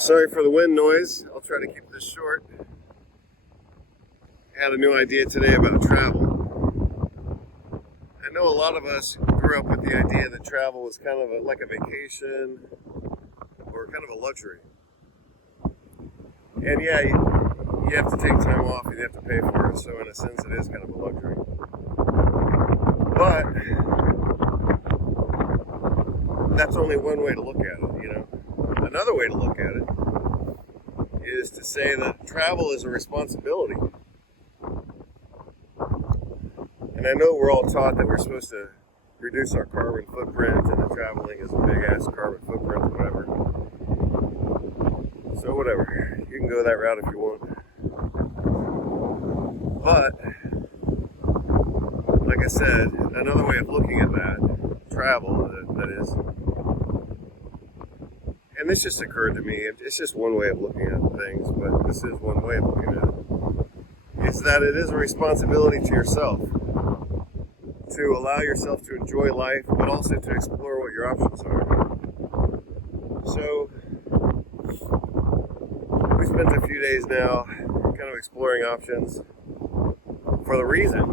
Sorry for the wind noise. I'll try to keep this short. I had a new idea today about travel. I know a lot of us grew up with the idea that travel was kind of like a vacation or kind of a luxury. And yeah, you have to take time off and you have to pay for it, so in a sense it is kind of a luxury. But that's only one way to look at it, you know. Another way to look at it is to say that travel is a responsibility. And I know we're all taught that we're supposed to reduce our carbon footprint and that traveling is a big ass carbon footprint or whatever. So whatever, you can go that route if you want. But, like I said, another way of looking at that, travel, that is, and this just occurred to me, it's just one way of looking at things, but this is one way of looking at it, is that it is a responsibility to yourself to allow yourself to enjoy life, but also to explore what your options are. So, we spent a few days now kind of exploring options for the reason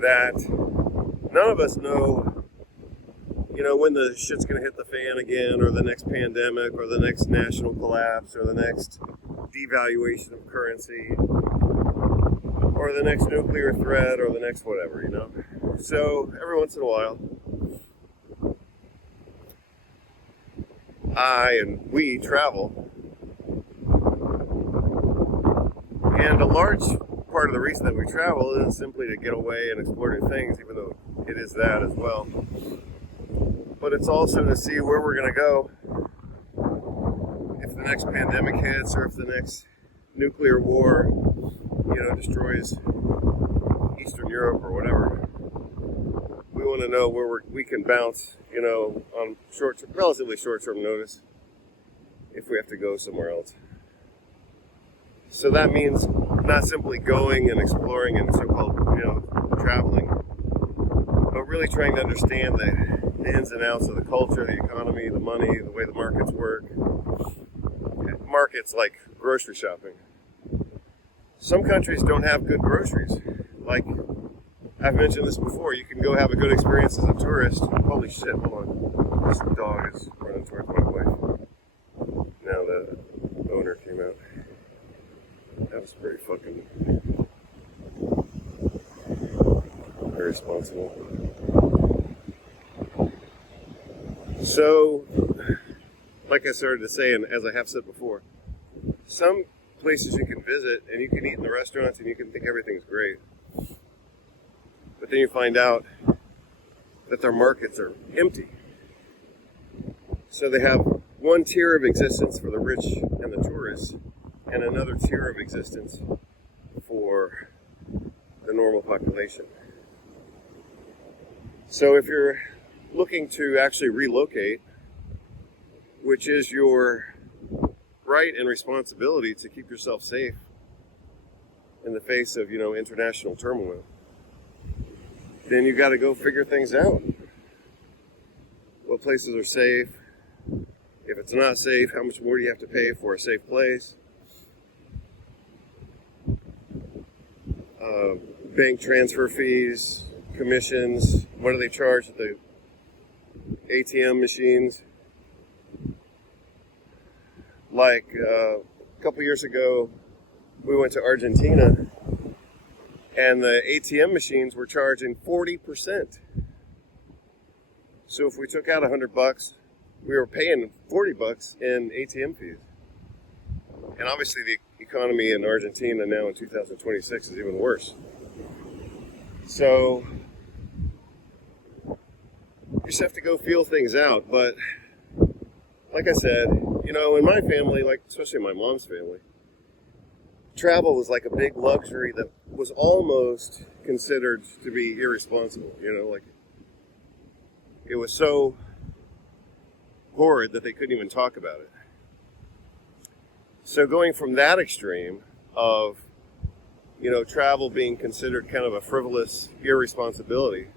that none of us know, you know, when the shit's going to hit the fan again, or the next pandemic, or the next national collapse, or the next devaluation of currency, or the next nuclear threat, or the next whatever, you know. So, every once in a while, we travel. And a large part of the reason that we travel isn't simply to get away and explore new things, even though it is that as well. But it's also to see where we're going to go if the next pandemic hits, or if the next nuclear war, you know, destroys Eastern Europe or whatever. We want to know where we can bounce, you know, on relatively short-term notice if we have to go somewhere else. So that means not simply going and exploring and so-called, you know, traveling, but really trying to understand the ins and outs of the culture, the economy, the money, the way the markets work. Markets like grocery shopping. Some countries don't have good groceries. Like, I've mentioned this before, you can go have a good experience as a tourist. Holy shit, hold on. This dog is running towards my wife. Now the owner came out. That was pretty fucking irresponsible. So, like I started to say, and as I have said before, some places you can visit and you can eat in the restaurants and you can think everything's great. But then you find out that their markets are empty. So they have one tier of existence for the rich and the tourists, and another tier of existence for the normal population. So if you're looking to actually relocate, which is your right and responsibility to keep yourself safe in the face of, you know, international turmoil, then you got to go figure things out. What places are safe? If it's not safe, how much more do you have to pay for a safe place? Bank transfer fees, commissions, what do they charge at the ATM machines? Like a couple years ago, we went to Argentina, and the ATM machines were charging 40%. So if we took out $100, we were paying $40 in ATM fees. And obviously the economy in Argentina now in 2026 is even worse. So you just have to go feel things out. But like I said, you know, in my family, like especially my mom's family, travel was like a big luxury that was almost considered to be irresponsible. You know, like it was so horrid that they couldn't even talk about it. So going from that extreme of, you know, travel being considered kind of a frivolous irresponsibility,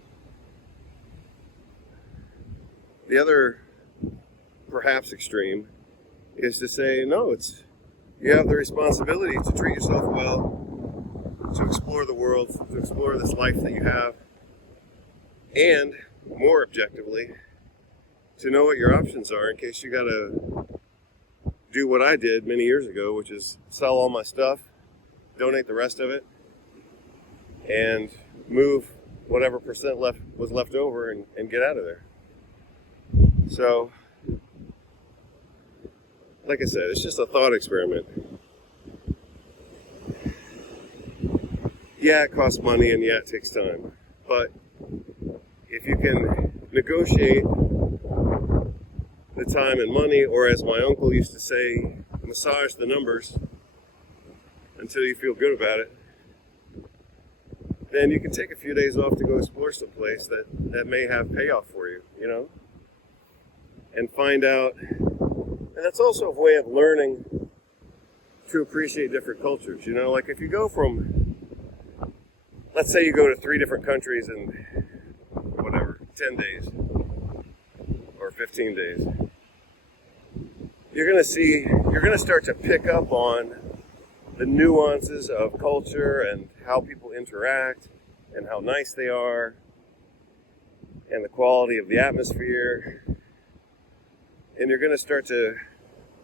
the other perhaps extreme is to say, no, you have the responsibility to treat yourself well, to explore the world, to explore this life that you have, and more objectively, to know what your options are in case you gotta do what I did many years ago, which is sell all my stuff, donate the rest of it, and move whatever percent was left over and get out of there. So, like I said, it's just a thought experiment. Yeah, it costs money and yeah, it takes time. But if you can negotiate the time and money, or as my uncle used to say, massage the numbers until you feel good about it, then you can take a few days off to go explore someplace that may have payoff for you, and find out. And that's also a way of learning to appreciate different cultures, like if you go from, let's say you go to 3 different countries in 10 days or 15 days, you're going to start to pick up on the nuances of culture and how people interact and how nice they are and the quality of the atmosphere. And you're going to start to